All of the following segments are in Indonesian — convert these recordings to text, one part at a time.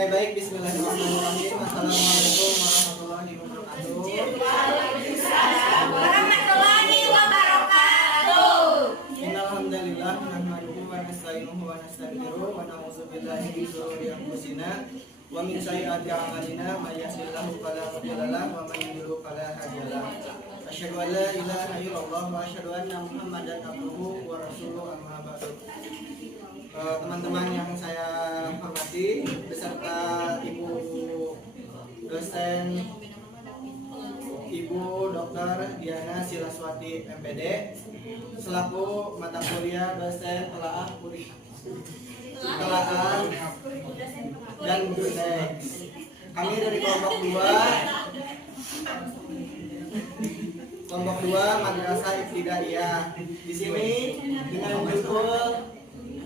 Baik, bismillahirrahmanirrahim. Assalamualaikum warahmatullahi wabarakatuh. Waalaikumsalam warahmatullahi wabarakatuh. Innal hamdalillah nahmaduhu wa nasta'inuhu wa nastaghfiruh wa na'udzu billahi min shururi anfusina wa min sayyiati a'malina may yahdihillahu fala mudilla lahu wa may yudlil fala hadiya lahu. Asyhadu an la ilaha illallah wa asyhadu anna Muhammadan abduhu wa rasuluhu amma ba'du. Teman-teman yang saya hormati beserta Ibu dosen Ibu Dr. Diana Silaswati MPD selaku mata kuliah dosen telaah dan budeks. Kami dari kelompok 2 Madrasah Ibtidaiyah. Di sini dengan judul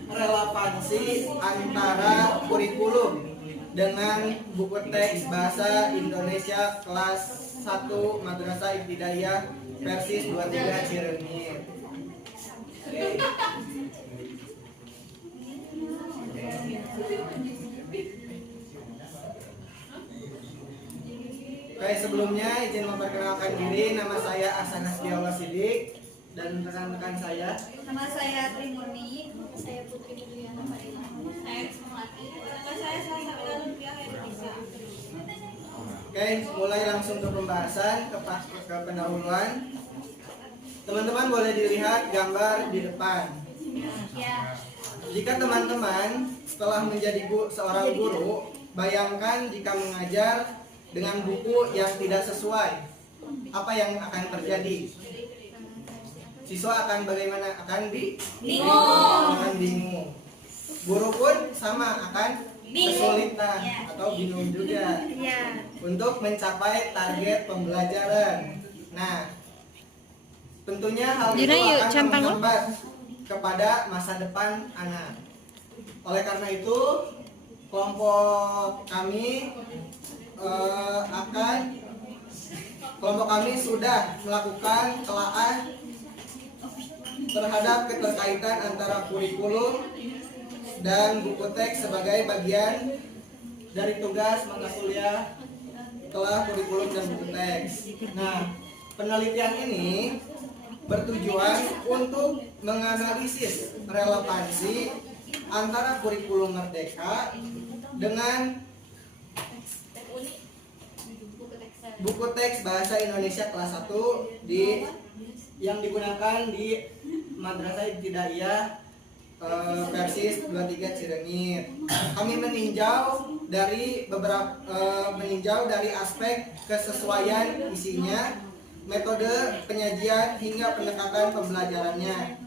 relevansi antara kurikulum dengan buku teks bahasa Indonesia kelas 1 Madrasah Ibtidaiyah Persis 23 Cirenyi. Oke, sebelumnya izin memperkenalkan diri. Nama saya Ahsan Hasbiallah Sidik dan rekan-rekan saya. Nama saya Trimurni. Nama saya Putri Indriana Farina. Saya Ismawati. Nama saya Salsabila Nurbiah Indonesia. Oke, mulai langsung ke pembahasan, ke pendahuluan. Teman-teman boleh dilihat gambar di depan. Ya. Jika teman-teman setelah menjadi seorang guru, bayangkan jika mengajar dengan buku yang tidak sesuai, apa yang akan terjadi? Siswa akan bagaimana? Akan bingung. Guru pun sama akan kesulitan atau bingung juga untuk mencapai target pembelajaran. Nah, tentunya hal itu akan menghambat kepada masa depan anak. Oleh karena itu, kelompok kami sudah melakukan telaah terhadap keterkaitan antara kurikulum dan buku teks sebagai bagian dari tugas mata kuliah telah kurikulum dan buku teks. Nah, penelitian ini bertujuan untuk menganalisis relevansi antara kurikulum Merdeka dengan buku teks bahasa Indonesia kelas 1 yang digunakan di Madrasah Ibtidaiyah Persis 23 Cirenyi. Kami meninjau dari aspek kesesuaian isinya, metode penyajian hingga pendekatan pembelajarannya.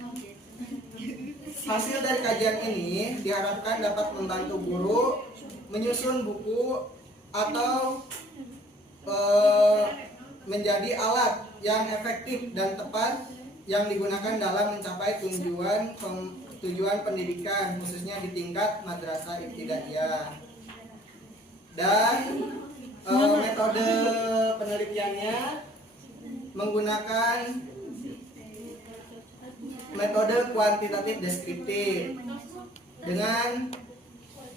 Hasil dari kajian ini diharapkan dapat membantu guru menyusun buku atau menjadi alat yang efektif dan tepat yang digunakan dalam mencapai tujuan pendidikan khususnya di tingkat madrasah ibtidaiyah. Dan metode penelitiannya menggunakan metode kuantitatif deskriptif dengan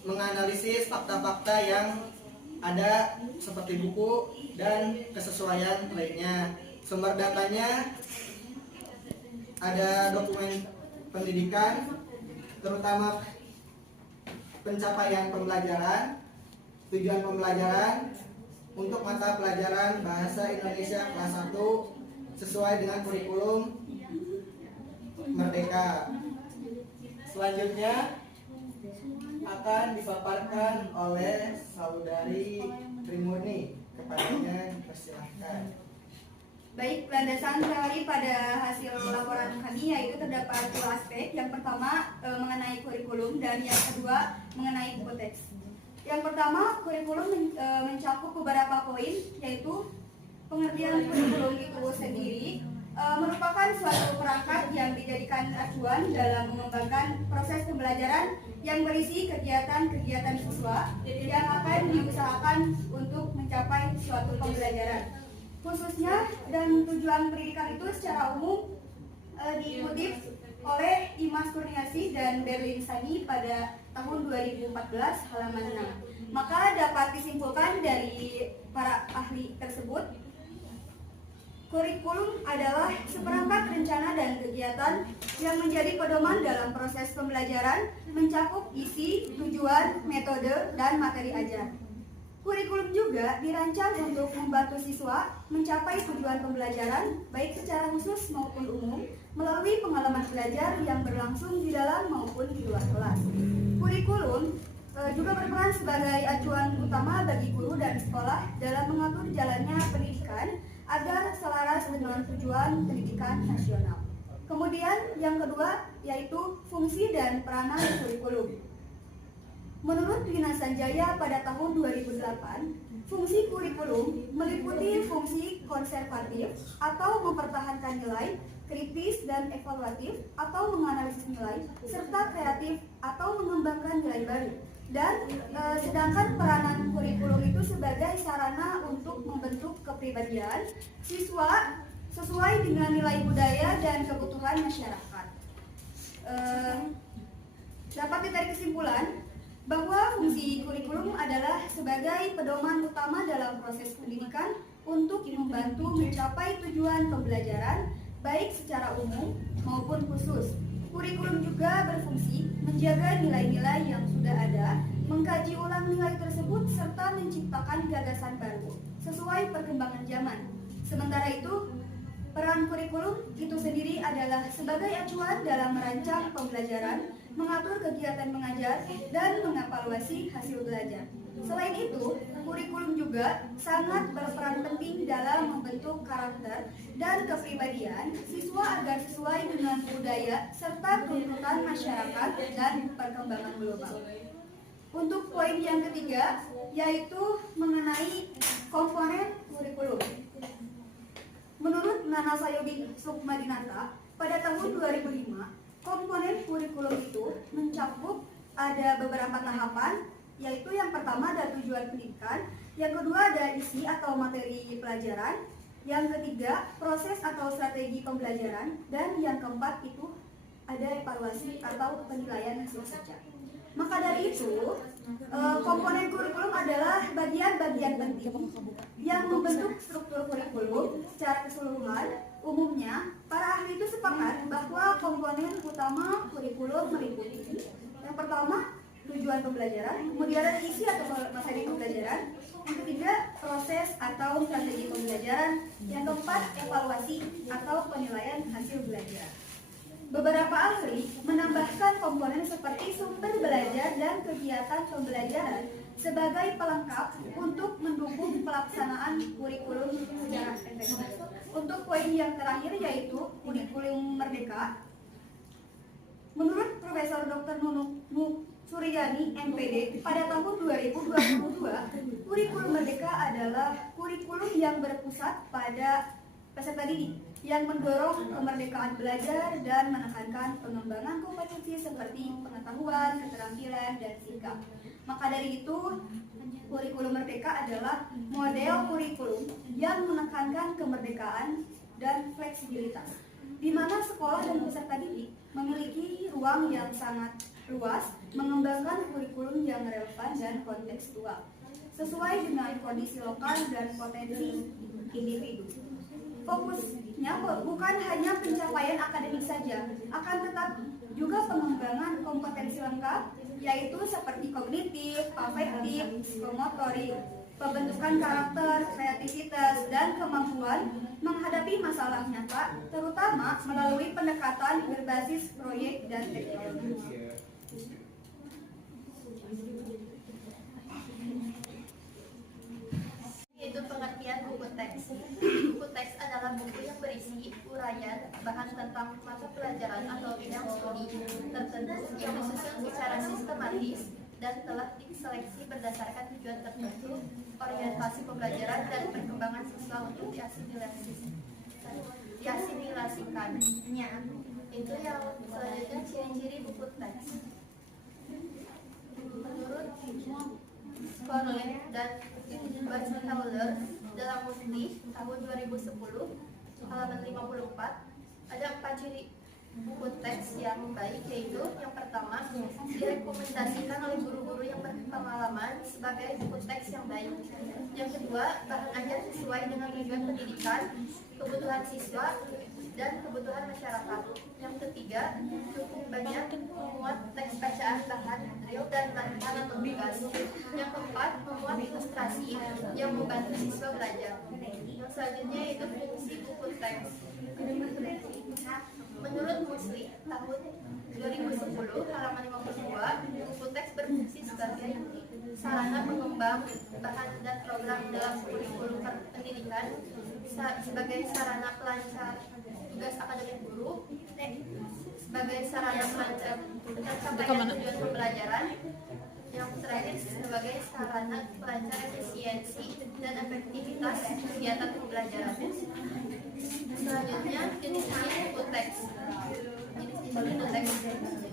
menganalisis fakta-fakta yang ada seperti buku dan kesesuaian lainnya. Sumber datanya ada dokumen pendidikan, terutama pencapaian pembelajaran, tujuan pembelajaran untuk mata pelajaran bahasa Indonesia kelas 1 sesuai dengan kurikulum Merdeka. Selanjutnya akan dipaparkan oleh saudari Trimurni. Kepadanya dipersilahkan. Baik, landasan teori pada hasil laporan kami yaitu terdapat 2 aspek. Yang pertama mengenai kurikulum dan yang kedua mengenai buku teks. Yang pertama, kurikulum mencakup beberapa poin, yaitu pengertian kurikulum itu sendiri merupakan suatu perangkat yang dijadikan acuan dalam mengembangkan proses pembelajaran yang berisi kegiatan-kegiatan siswa yang akan diusahakan untuk mencapai suatu pembelajaran. Khususnya dan tujuan pendidikan itu secara umum dikutip oleh Imas Kurniasi dan Berlin Sani pada tahun 2014 halaman 6. Maka dapat disimpulkan dari para ahli tersebut, kurikulum adalah seperangkat rencana dan kegiatan yang menjadi pedoman dalam proses pembelajaran, mencakup isi, tujuan, metode, dan materi ajar. Kurikulum juga dirancang untuk membantu siswa mencapai tujuan pembelajaran baik secara khusus maupun umum melalui pengalaman belajar yang berlangsung di dalam maupun di luar kelas. Kurikulum juga berperan sebagai acuan utama bagi guru dan sekolah dalam mengatur jalannya pendidikan agar selaras dengan tujuan pendidikan nasional. Kemudian yang kedua yaitu fungsi dan peranan kurikulum. Menurut Dina Sanjaya pada tahun 2008, fungsi kurikulum meliputi fungsi konservatif atau mempertahankan nilai, kritis dan evaluatif atau menganalisis nilai, serta kreatif atau mengembangkan nilai baru. Dan sedangkan peranan kurikulum itu sebagai sarana untuk membentuk kepribadian siswa sesuai dengan nilai budaya dan kebutuhan masyarakat. Dapat ditarik kesimpulan bahwa fungsi kurikulum adalah sebagai pedoman utama dalam proses pendidikan untuk membantu mencapai tujuan pembelajaran baik secara umum maupun khusus. Kurikulum juga berfungsi menjaga nilai-nilai yang sudah ada, mengkaji ulang nilai tersebut serta menciptakan gagasan baru sesuai perkembangan zaman. Sementara itu, peran kurikulum itu sendiri adalah sebagai acuan dalam merancang pembelajaran, mengatur kegiatan mengajar, dan mengevaluasi hasil belajar. Selain itu, kurikulum juga sangat berperan penting dalam membentuk karakter dan kepribadian siswa agar sesuai dengan budaya serta tuntutan masyarakat dan perkembangan global. Untuk poin yang ketiga, yaitu mengenai komponen kurikulum. Menurut Nana Sayobing Sukmadinata, pada tahun 2005, komponen kurikulum itu mencakup ada beberapa tahapan, yaitu yang pertama ada tujuan pendidikan, yang kedua ada isi atau materi pelajaran, yang ketiga proses atau strategi pembelajaran, dan yang keempat itu ada evaluasi atau penilaian hasil kerja. Maka dari itu, komponen kurikulum adalah bagian-bagian penting yang membentuk struktur kurikulum secara keseluruhan. Umumnya, para ahli itu sepakat bahwa komponen utama kurikulum meliputi yang pertama, tujuan pembelajaran, kemudian ada isi atau materi pembelajaran, yang ketiga, proses atau strategi pembelajaran, yang keempat, evaluasi atau penilaian hasil belajar. Beberapa ahli menambahkan komponen seperti sumber belajar dan kegiatan pembelajaran sebagai pelengkap untuk mendukung pelaksanaan kurikulum secara efektif. Untuk poin yang terakhir yaitu kurikulum merdeka. Menurut Profesor Dr. Nunuk Suryani, MPD, pada tahun 2022, kurikulum merdeka adalah kurikulum yang berpusat pada peserta didik yang mendorong kemerdekaan belajar dan menekankan pengembangan kompetensi seperti pengetahuan, keterampilan, dan sikap. Maka dari itu, kurikulum merdeka adalah model kurikulum yang menekankan kemerdekaan dan fleksibilitas, di mana sekolah dan peserta didik memiliki ruang yang sangat luas mengembangkan kurikulum yang relevan dan kontekstual, sesuai dengan kondisi lokal dan potensi individu. Fokusnya bukan hanya pencapaian akademik saja, akan tetap juga pengembangan kompetensi lengkap, yaitu seperti kognitif, afektif, psikomotorik, pembentukan karakter, kreativitas, dan kemampuan menghadapi masalah nyata, terutama melalui pendekatan berbasis proyek dan teknologi. Yaitu pengertian buku teks. Buku teks adalah buku yang berisi uraian bahan tentang mata pelajaran atau bidang studi tertentu yang disusun secara sistematis dan telah diseleksi berdasarkan tujuan tertentu, orientasi pembelajaran dan perkembangan siswa untuk diasimilasikannya. Itu yang selanjutnya ciri-ciri buku teks. Menurut Skorling dan Batchelor dalam Musli tahun 2010 halaman 54 ada 4 ciri buku teks yang baik, yaitu yang pertama direkomendasikan oleh guru-guru yang berpengalaman sebagai buku teks yang baik. Yang kedua, bahan ajar sesuai dengan tujuan pendidikan, kebutuhan siswa, dan kebutuhan masyarakat. Yang ketiga, cukup banyak memuat teks bacaan bahan drill dan latihan atau tugas. Yang keempat, memuat ilustrasi yang membantu siswa belajar. Yang selanjutnya yaitu fungsi buku teks. Menurut Musli, tahun 2010, halaman 52, buku teks berfungsi sebagai sarana pengembang bahan dan program dalam kurikulum pendidikan, sebagai sarana pelancar tugas akademik guru, sebagai sarana pelancar pencapaian tujuan pembelajaran, yang terakhir sebagai sarana pelancar efisiensi dan efektivitas kegiatan pembelajaran. Selanjutnya, jenis-jenis buku teks. Jenis-jenis buku teks.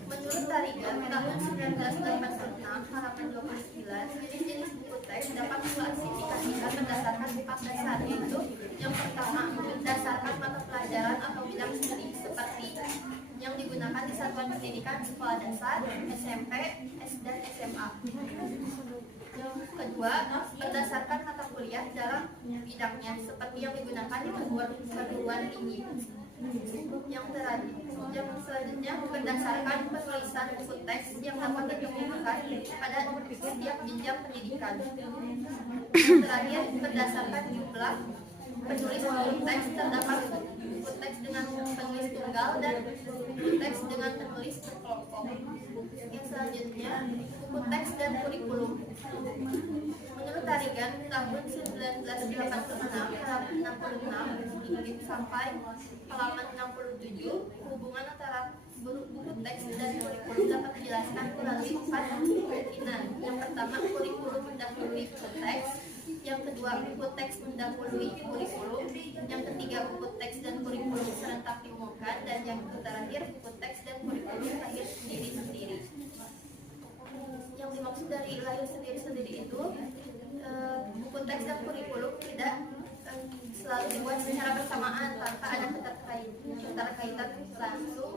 Menurut Tarigan, tahun 1986, halaman 29, jenis-jenis buku teks dapat diklasifikasikan berdasarkan 4 dasar, yaitu yang pertama, berdasarkan mata pelajaran atau bidang studi seperti yang digunakan di satuan pendidikan sekolah dasar, SMP, SD, dan SMA. Yang kedua, berdasarkan mata kuliah dalam bidangnya seperti yang digunakan di perguruan tinggi. Yang selanjutnya, berdasarkan penulisan buku teks yang dapat ditemukan pada setiap jenjang pendidikan. Yang terakhir, berdasarkan jumlah penulis buku teks, terdapat buku teks dengan penulis tunggal dan buku teks dengan penulis berkelompok. Yang selanjutnya, buku teks dan kurikulum. Menurut Tarigan, tahun 1986, halaman 66 sampai halaman 67, hubungan antara buku teks dan kurikulum dapat dijelaskan melalui 4 kemungkinan. Yang pertama, kurikulum mendahului buku teks. Yang kedua, buku teks mendahului kurikulum. Yang ketiga, buku teks dan kurikulum serentak dimulakan. Dan yang terakhir, buku teks dan kurikulum lahir sendiri-sendiri. Yang dimaksud dari lahir sendiri-sendiri itu, buku teks dan kurikulum tidak selalu dibuat secara bersamaan tanpa ada keterkaitan langsung,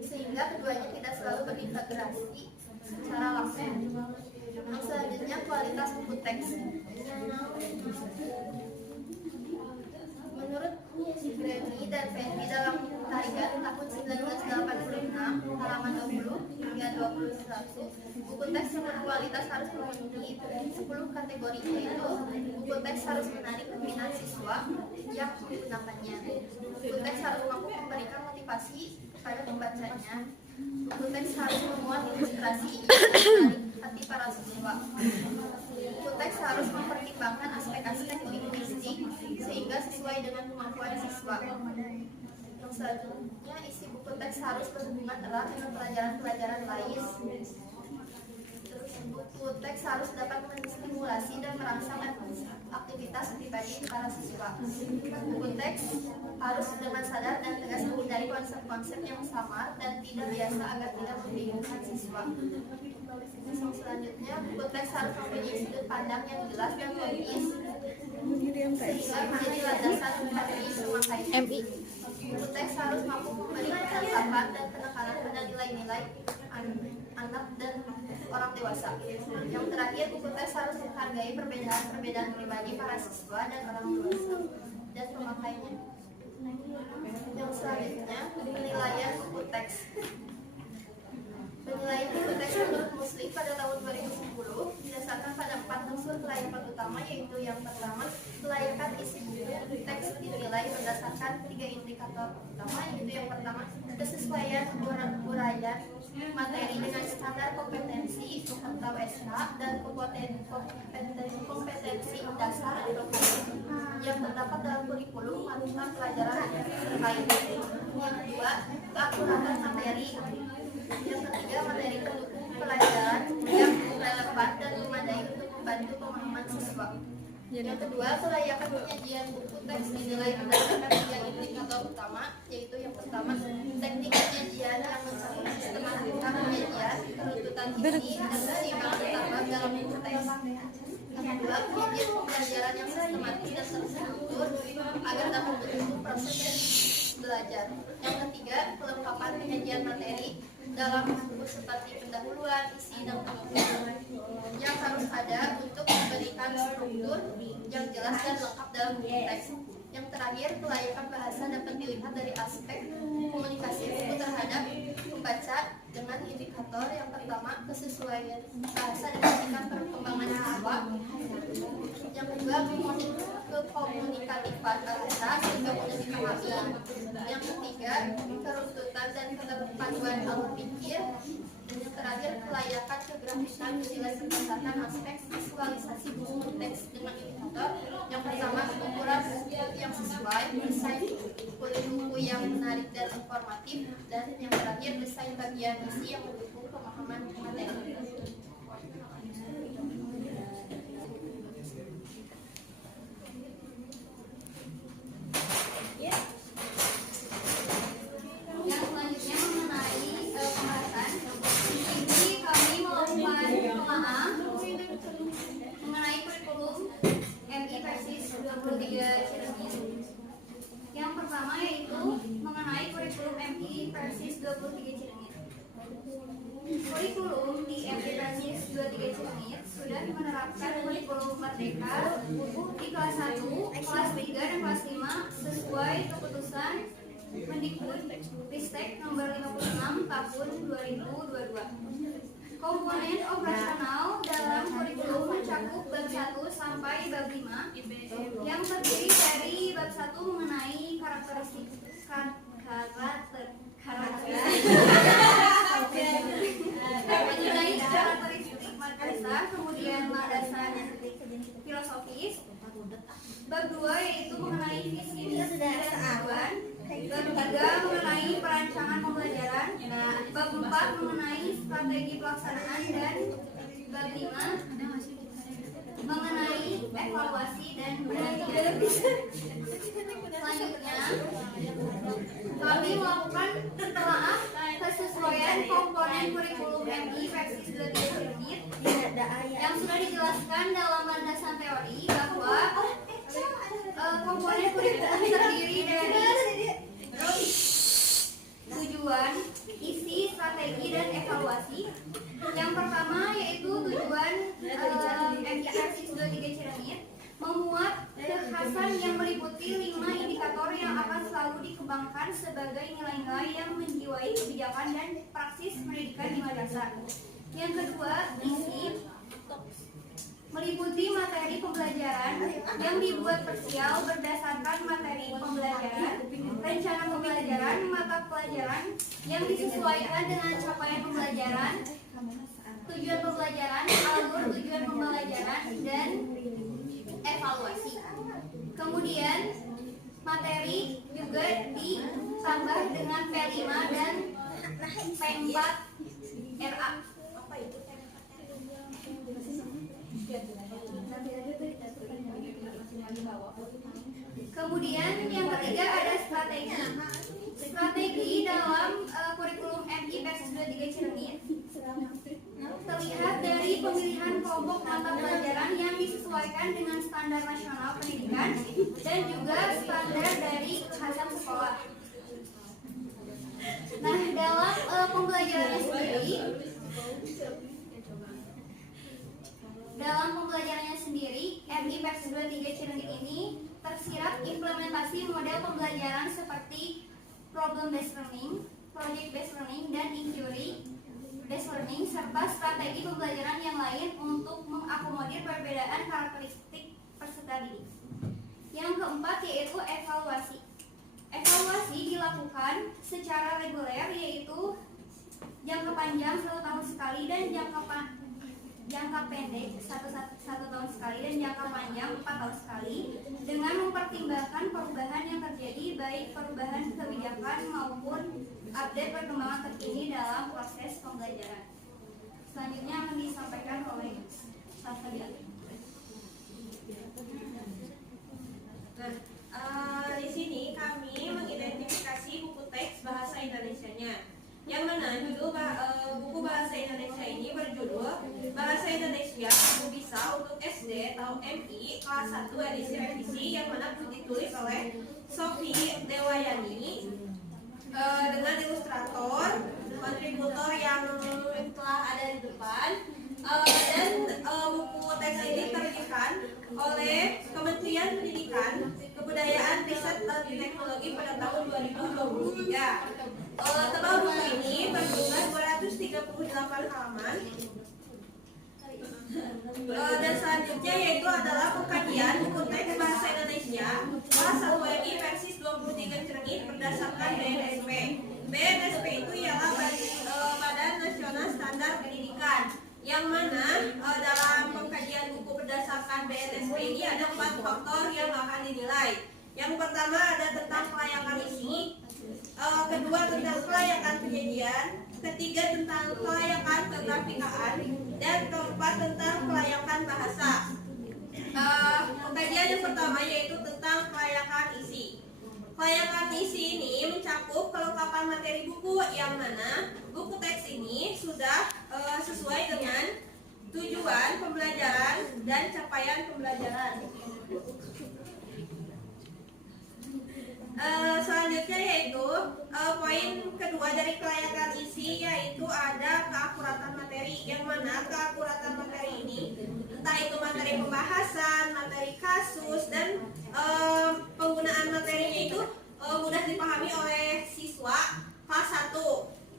sehingga keduanya tidak selalu berintegrasi secara langsung. Yang selanjutnya, kualitas buku teks. Menurut Greni dan Fendi dalam Tarigan tahun 1986, halaman 20 hingga 21, buku teks yang berkualitas harus memenuhi 10 kategori, yaitu buku teks harus menarik minat siswa yang menggunakannya, buku teks harus mampu memberikan motivasi kepada pembacanya, buku teks harus memuat ilustrasi yang menarik hati para siswa, buku teks harus mempertimbangkan aspek-aspek linguistik sehingga sesuai dengan kemampuan siswa. Yang selanjutnya, isi buku teks harus berhubungan erat dengan pelajaran-pelajaran lain. Terus, buku teks harus dapat menstimulasi dan merangsang aktivitas pribadi para siswa. Buku teks harus dengan sadar dan tegas menghindari konsep-konsep yang samar dan tidak biasa agar tidak membingungkan siswa. Yang selanjutnya, buku teks harus mempunyai sudut pandang yang jelas dan logis sehingga menjadi landasan bagi pemakainya. Buku teks harus mampu memberi penangkapan dan penekanan pada nilai-nilai anak dan orang dewasa. Yang terakhir, buku teks harus menghargai perbedaan pribadi para siswa dan orang dewasa dan pemakainya. Yang selanjutnya, penilaian buku teks. Penilaian buku teks menurut Musli pada tahun 2010 didasarkan pada 4 unsur kelayakan utama, yaitu yang pertama, kelayakan isi buku teks dinilai berdasarkan 3 indikator utama, yaitu yang pertama, kesesuaian uraian materi dengan standar kompetensi atau SK dan kompetensi dasar atau yang terdapat dalam kurikulum atau pelajaran terkait. Yang kedua, keakuratan materi. Yang ketiga, materi pendukung pelajaran yang relevan dan memadai untuk membantu pemahaman siswa. Yang kedua, kelayakan penyajian buku teks dinilai berdasarkan 3 indikator utama, yaitu yang pertama, teknik penyajian yang mencakup sistematika penyajian, runtutan isi, dan keseimbangan tambah dalam buku teks. Yang kedua, penyajian pembelajaran yang sistematis dan terstruktur agar dapat mendukung proses belajar. Yang ketiga, kelengkapan penyajian materi dalam buku seperti pendahuluan, isi, dan penutupan yang harus ada untuk memberikan struktur yang jelas dan lengkap dalam buku teks. Yang terakhir, kelayakan bahasa dapat dilihat dari aspek komunikasi buku terhadap pembaca dengan indikator yang pertama, kesesuaian bahasa dengan tingkat perkembangan siswa. Yang kedua, kekomunikatifan bahasa sehingga mudah dipahami. Yang ketiga, keruntutan dan keterpaduan alur pikir. Dan yang terakhir, kelayakan kegrafisan nilai berdasarkan aspek visualisasi buku teks dengan indikator. Yang pertama, ukuran buku yang sesuai, desain kulit buku yang menarik dan informatif, dan yang terakhir, desain bagian isi yang mendukung pemahaman materi. Yang selanjutnya mengenai pembahasan, ini kami melakukan pemaaf mengenai kurikulum MI Persis 23 Cirebon. Yang pertama yaitu mengenai kurikulum MI Persis 23 Cirebon. Kurikulum di MI Persis 23 Cirebon sudah menerapkan kurikulum merdeka di kelas 1, kelas 3, dan kelas 5 sesuai keputusan Mendikbud Ristek nomor 56 tahun 2022. Komponen operasional dalam kurikulum mencakup bab 1 sampai bab 5 yang terdiri dari bab 1 mengenai karakteristik madrasah, kemudian landasan filosofis. Bab 2 yaitu mengenai visi misi dan tujuan. Bab 3 mengenai perancangan pembelajaran. Bab 4 mengenai strategi pelaksanaan, dan bab 5 mengenai evaluasi dan penelitian. Selanjutnya, kami melakukan telaah kesesuaian komponen kurikulum MI Persis 23 Cirebon yang sudah dijelaskan dalam landasan teori bahwa komponen kurikulum terdiri dari tujuan, isi, strategi, dan evaluasi. Yang pertama yaitu tujuan MI Persis 23 Cirebon memuat kekhasan yang meliputi 5 indikator yang akan selalu dikembangkan sebagai nilai-nilai yang menjiwai kebijakan dan praksis pendidikan di madrasah. Yang kedua, isi meliputi materi pembelajaran yang dibuat parsial berdasarkan materi pembelajaran, rencana pembelajaran, mata pelajaran yang disesuaikan dengan capaian pembelajaran, tujuan pembelajaran, alur tujuan pembelajaran, dan evaluasi. Kemudian materi juga ditambah dengan P5 dan P4 RA. Kemudian yang ketiga ada strategi. Strategi dalam kurikulum MI Persis 23 Cirebon terlihat dari pemilihan kelompok mata pelajaran yang disesuaikan dengan standar nasional pendidikan dan juga standar dari kekhasan sekolah. Nah, dalam pembelajarannya sendiri, MI Persis 23 Cirebon ini tersirat implementasi model pembelajaran seperti problem based learning, project based learning, dan inquiry based learning, serta strategi pembelajaran yang lain untuk mengakomodir perbedaan karakteristik peserta didik. Yang keempat yaitu evaluasi. Evaluasi dilakukan secara reguler, yaitu jangka panjang 1 tahun sekali dan jangka pendek 1 tahun sekali dan jangka panjang 4 tahun sekali, dengan mempertimbangkan perubahan yang terjadi baik perubahan kebijakan maupun update perkembangan terkini dalam proses pembelajaran. Selanjutnya akan disampaikan oleh Staf Tadi. Di sini kami mengidentifikasi buku teks bahasa Indonesianya, yang mana judul buku bahasa Indonesia ini berjudul Bahasa Indonesia Kamu Bisa untuk SD atau MI kelas 1 edisi revisi, yang mana ditulis oleh Sofi Dewayani dengan ilustrator, kontributor yang telah ada di depan. Dan buku teks ini terbitkan oleh Kementerian Pendidikan, Kebudayaan, Riset dan Teknologi pada tahun 2023. Tebal buku ini berjumlah 238 halaman. Dan selanjutnya yaitu adalah pengkajian buku teks bahasa Indonesia kelas 1 MI versi 23 Cerengit berdasarkan BNSP. BNSP itu ialah Badan Nasional Standar Pendidikan, yang mana dalam pengkajian buku berdasarkan BNSP ini ada 4 faktor yang akan dinilai. Yang pertama ada tentang kelayakan isi, kedua tentang kelayakan penyajian, ketiga tentang kelayakan kegrafikaan, dan keempat tentang kelayakan bahasa. Pengkajian yang pertama yaitu tentang kelayakan isi. Kelayakan isi ini mencakup kelengkapan materi buku, yang mana buku teks ini sudah sesuai dengan tujuan pembelajaran dan capaian pembelajaran. Selanjutnya yaitu poin kedua dari kelayakan isi, yaitu ada keakuratan materi, yang mana keakuratan materi ini entah itu materi pembahasan, materi kasus, dan penggunaan materinya itu mudah dipahami oleh siswa kelas 1,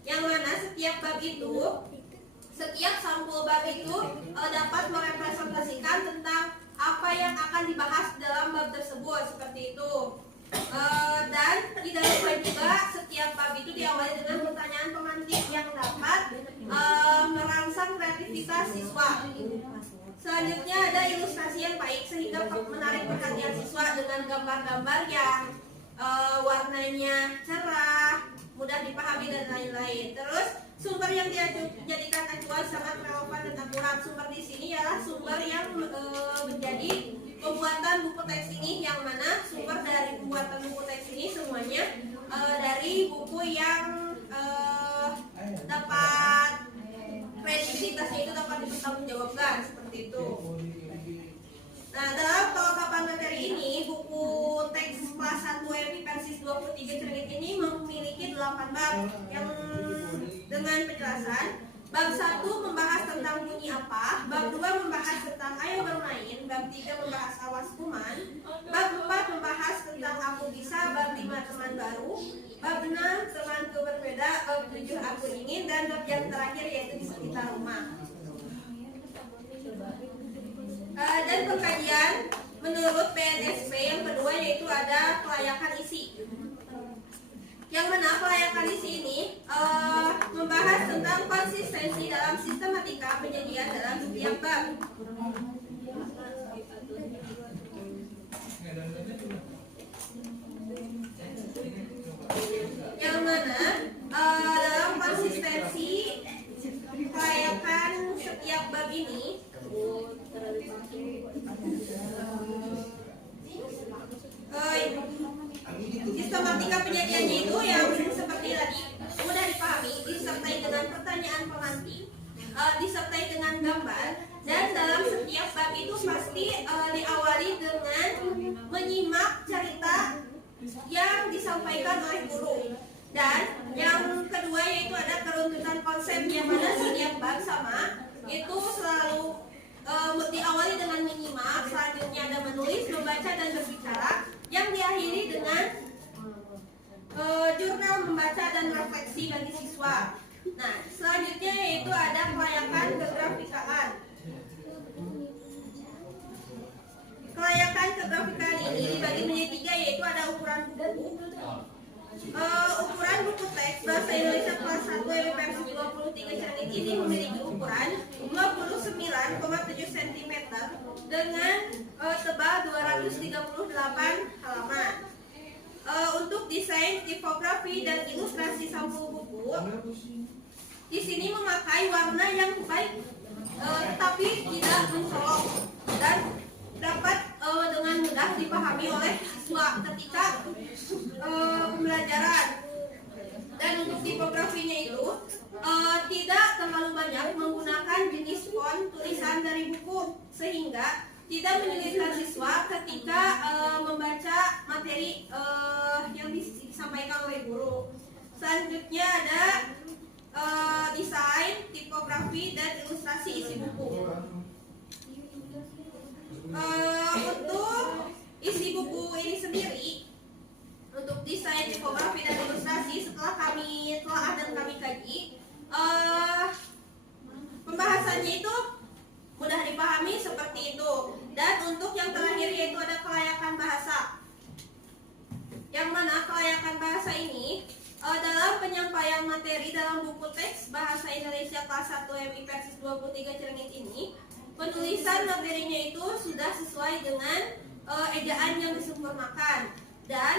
yang mana setiap bab itu, setiap sampul bab itu dapat merepresentasikan tentang apa yang akan dibahas dalam bab tersebut, seperti itu. Dan tidak lupa juga setiap bab itu diawali dengan pertanyaan pemantik yang dapat merangsang kreativitas siswa. Selanjutnya ada ilustrasi yang baik sehingga menarik perhatian siswa dengan gambar-gambar yang warnanya cerah, mudah dipahami dan lain-lain. Terus sumber yang dijadikan acuan sangat relevan dan akurat. Sumber di sini ialah sumber yang menjadi pembuatan buku teks ini, yang mana sumber dari pembuatan buku teks ini semuanya dari buku yang dapat kredibilitasnya itu dapat dipertanggungjawabkan, seperti itu. Nah, dalam kelengkapan materi ini, buku teks kelas 1 MI versi 23 Cerengit ini memiliki 8 bab yang dengan penjelasan. Bab 1 membahas tentang bunyi apa, bab 2 membahas tentang ayo bermain, bab 3 membahas awas kuman, bab 4 membahas tentang aku bisa, bab 5 teman baru, bab 6 temanku berbeda, bab 7 aku ingin, dan bab yang terakhir yaitu di sekitar rumah. Dan pengkajian menurut BNSP yang kedua yaitu ada kelayakan isi, yang mana kelayakan isi ini membahas tentang konsistensi dalam sistematika penyajian dalam setiap bab. Yang mana dalam konsistensi kelayakan setiap bab ini sistematika penyajiannya itu yang seperti tadi, mudah dipahami, disertai dengan pertanyaan pemantik, disertai dengan gambar, dan dalam setiap bab itu pasti diawali dengan menyimak cerita yang disampaikan oleh guru. Dan yang kedua yaitu ada keruntutan konsep, yang mana setiap bab sama itu selalu diawali dengan menyimak, selanjutnya ada menulis, membaca, dan berbicara, yang diakhiri dengan jurnal membaca dan refleksi bagi siswa. Nah, selanjutnya yaitu ada kelayakan kegrafikaan. Kelayakan kegrafikaan ini dibagi menjadi 3, yaitu ada ukuran buku. Ukuran buku teks bahasa Indonesia kelas 1 versi 23 Cerengit ini memiliki ukuran 29,7 cm dengan tebal 238 halaman. Untuk desain, tipografi, dan ilustrasi sampul buku, di sini memakai warna yang baik, tetapi tidak mencolok dan dapat dengan mudah dipahami oleh siswa ketika pembelajaran. Dan untuk tipografinya itu tidak terlalu banyak menggunakan jenis font tulisan dari buku, sehingga tidak menyulitkan siswa ketika membaca materi yang disampaikan oleh guru. Selanjutnya ada desain, tipografi, dan ilustrasi isi buku. Untuk isi buku ini sendiri, untuk desain, tipografi, dan ilustrasi setelah kami telah dan kami kaji, pembahasannya itu mudah dipahami seperti itu. Dan untuk yang terakhir yaitu ada kelayakan bahasa, yang mana kelayakan bahasa ini dalam penyampaian materi dalam buku teks Bahasa Indonesia kelas 1 MI Persis 23 Cilenyi ini, penulisan materinya itu sudah sesuai dengan ejaan yang disempurnakan, dan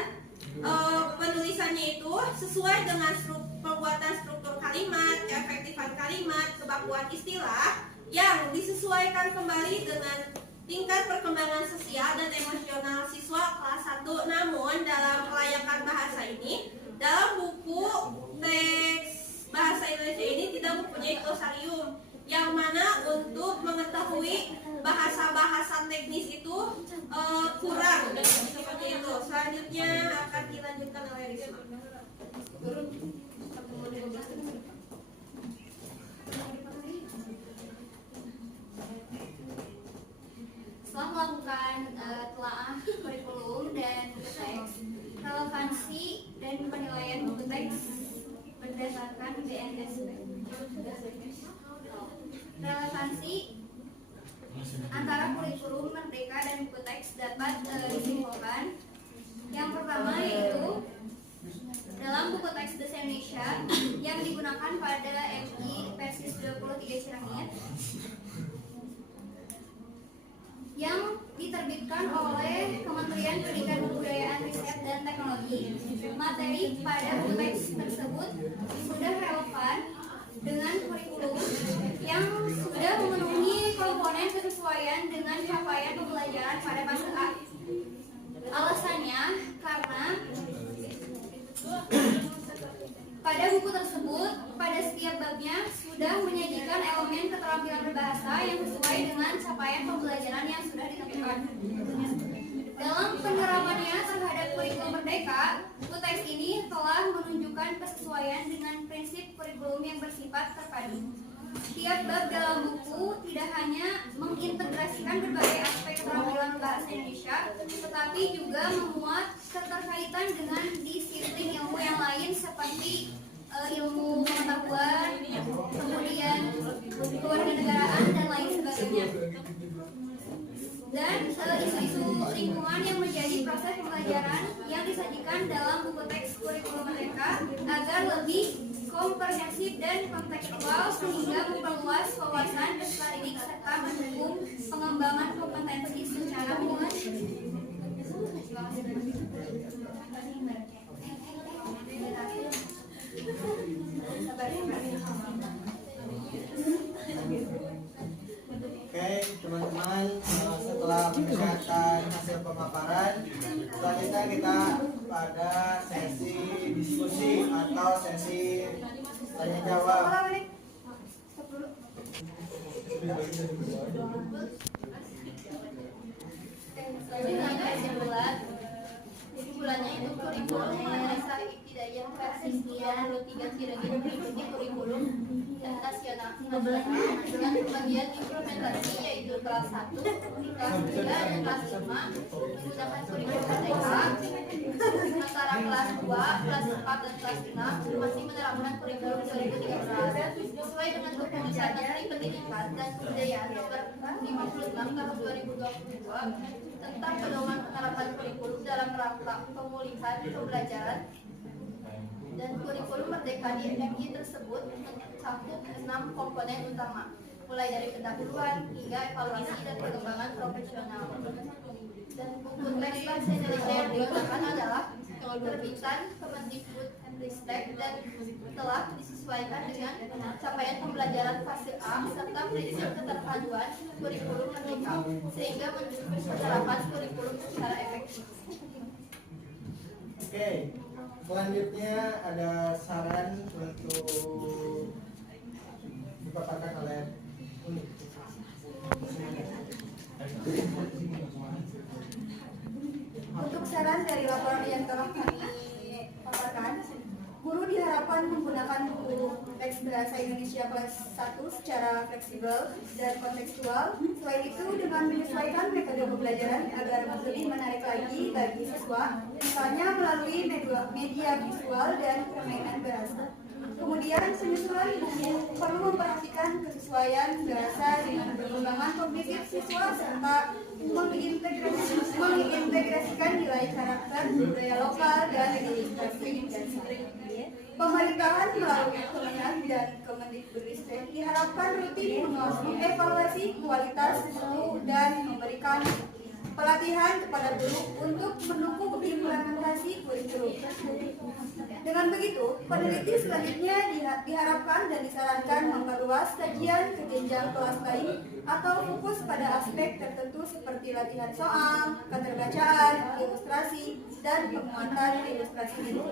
penulisannya itu sesuai dengan pembuatan struktur kalimat, keefektifan kalimat, kebakuan istilah yang disesuaikan kembali dengan tingkat perkembangan sosial dan emosional siswa kelas 1. Namun dalam kelayakan bahasa ini, dalam buku teks Bahasa Indonesia ini tidak mempunyai glosarium, yang mana untuk mengetahui bahasa-bahasa teknis itu kurang seperti itu. Selanjutnya akan dilanjutkan oleh Risma. Setelah melakukan telaah kurikulum dan teks, relevansi dan penilaian buku teks berdasarkan BNSB. Relevansi antara kurikulum Merdeka dan buku teks dapat disimpulkan. Yang pertama yaitu dalam buku teks Bahasa Indonesia yang digunakan pada MI Persis 23 Cilenyi yang diterbitkan oleh Kementerian Pendidikan Kebudayaan Riset dan Teknologi, materi pada buku teks tersebut sudah relevan dengan kurikulum yang sudah memenuhi komponen kesesuaian dengan capaian pembelajaran pada fase A. Alasannya karena pada buku tersebut, pada setiap babnya sudah menyajikan elemen keterampilan berbahasa yang sesuai dengan capaian pembelajaran yang sudah ditentukan. Dalam penerapannya terhadap kurikulum Merdeka, buku teks ini telah menunjukkan kesesuaian dengan prinsip kurikulum yang bersifat terpadu. Setiap bab dalam buku tidak hanya mengintegrasikan berbagai aspek keterampilan bahasa Indonesia, tetapi juga memuat keterkaitan dengan disiplin ilmu yang lain seperti ilmu pengetahuan, kemudian kewarganegaraan dan lain sebagainya. Dan isu-isu lingkungan yang menjadi proses pembelajaran yang disajikan dalam buku teks kurikulum Merdeka agar lebih komprehensif dan kontekstual sehingga memperluas wawasan peserta didik serta mendukung pengembangan kompetensi secara umum. Oke, teman-teman, setelah mendengarkan hasil pemaparan, selanjutnya kita pada sesi diskusi atau sesi tanya jawab. Bulannya itu kurikulum Madrasah Ibtidaiyah Persis 23 Cilenyi mengikuti kurikulum nasional dengan pembagian implementasi yaitu kelas 1, kelas 3, dan kelas 5 menggunakan kurikulum Merdeka. Sementara kelas 2, kelas 4, dan kelas 5 masih menerapkan kurikulum 2013 sesuai dengan keputusan Menteri Pendidikan dan Kebudayaan nomor 56 tahun 2022 tentang pedoman penerapan kurikulum dalam rangka pemulihan pembelajaran. Dan kurikulum Merdeka di MI tersebut mencakup 6 komponen utama, mulai dari pendahuluan hingga evaluasi dan pengembangan profesional. Dan buku teks Bahasa Indonesia yang digunakan adalah terbitan Kemendikbudristek dan telah disesuaikan dengan capaian pembelajaran fase A serta prinsip keterpaduan kurikulum Merdeka sehingga mendukung penerapan kurikulum secara efektif. Oke, selanjutnya ada saran untuk dipaparkan oleh Uni. Untuk saran dari laporan yang telah kami paparkan, guru diharapkan menggunakan buku teks bahasa Indonesia kelas 1 secara fleksibel dan kontekstual. Selain itu, dengan menyesuaikan metode pembelajaran agar lebih menarik lagi bagi siswa, misalnya melalui media visual dan permainan bahasa. Kemudian, penyusunan buku perlu memperhatikan kesesuaian bahasa dengan perkembangan kognitif siswa serta mengintegrasikan nilai karakter budaya lokal dan ilustrasi dasar. Pemerintahan melalui Kemenag dan Kemendikbudristek diharapkan rutin mengevaluasi kualitas guru dan memberikan pelatihan kepada guru untuk mendukung implementasi kurikulum. Dengan begitu, peneliti selanjutnya diharapkan dan disarankan memperluas kajian ke jenjang kelas lain atau fokus pada aspek tertentu seperti latihan soal, keterbacaan, ilustrasi, dan penguatan ilustrasi itu.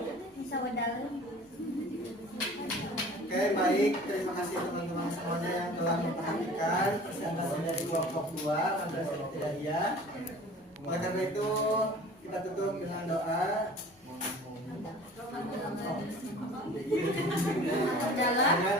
Oke, baik. Terima kasih teman-teman semuanya yang telah memperhatikan presentasi dari kelompok 2 Madrasah Ibtidaiyah. Oleh karena itu, kita tutup dengan doa. Dengan